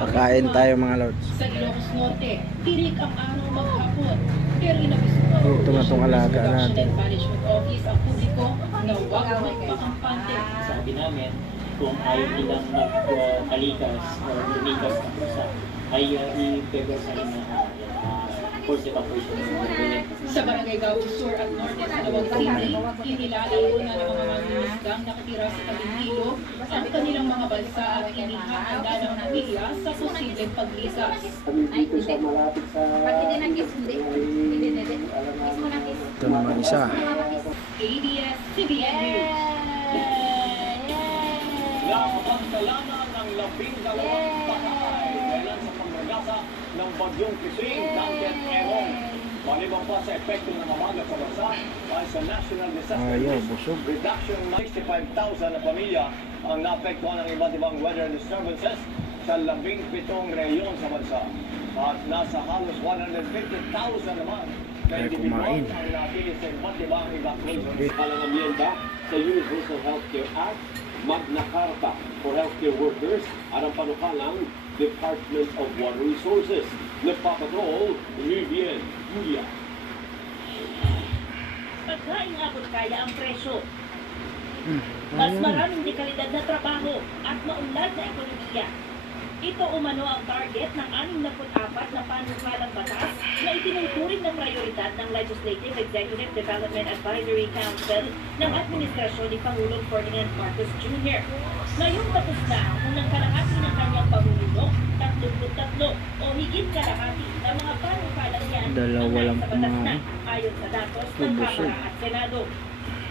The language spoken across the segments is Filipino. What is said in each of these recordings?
Pakain tayo mga lords. Sa Ilocos Norte, tirik ang araw maghapon. Pero inabisuhan Oh, ito na itong alaga natin. Management Office ang publiko na huwag magpakampante. Sabi namin, kung ayaw nilang magkalikas o lumikas na pusa, ay i-pegasahin na force evacuation. Sa Barangay Gawin Sur at Norte sa Tawag City, inilalayo na ng mga mangingisdang nakatira sa tabing ilog ang kanilang mga bansa at inihahanda ng pamilya sa posibleng paglikas. Ay, hindi. Pag hindi na-kiss, hindi. Hindi. Kiss mo na kiss. Ito naman isa. ABS-CBN News. Napapagdalaman ng 12 bahay dahil sa pamragasa ng bagyong Kising, Duncan, Erong. Malibang pa sa epekto ng mamagat sa bansa ay sa National Disaster Ayaw, Risk busog. Reduction, 65,000 na pamilya ang naapektuhan ng iba't ibang weather disturbances sa 17 rehiyon sa bansa. At nasa halos 150,000 naman na Kaya individual kumain. ang napili sa iba't ibang evacuation. Alang amyenda sa Universal Healthcare Act, Magna Carta for Healthcare Workers at ang panukalang Department of Water Resources. Nagpapatrol, Vivian Julia. Pagkain abot kaya ang presyo. Mas maraming dekalidad na trabaho at maunlad na ekonomiya. Ito umano ang target ng 64 na panukalang batas na itinuturing na prioridad ng Legislative Executive Development Advisory Council ng Administrasyon ni Pangulong Ferdinand Marcos Jr. Ngayong tapos na ang unang kalahati ng kanyang pamumuno, 33 o higit kalahati ng mga panukalang yan Dalawa lang sa batas na kumain. ayon sa datos ng Pubusog. Kamara at Senado.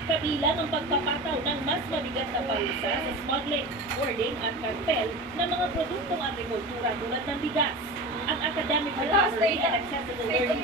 Kabilang ang pagpapataw ng mas mabigat na parusa sa smuggling, hoarding at kartel ng mga produktong agrikultura tulad ng bigas. Ang Academic Recovery and Accessible Learning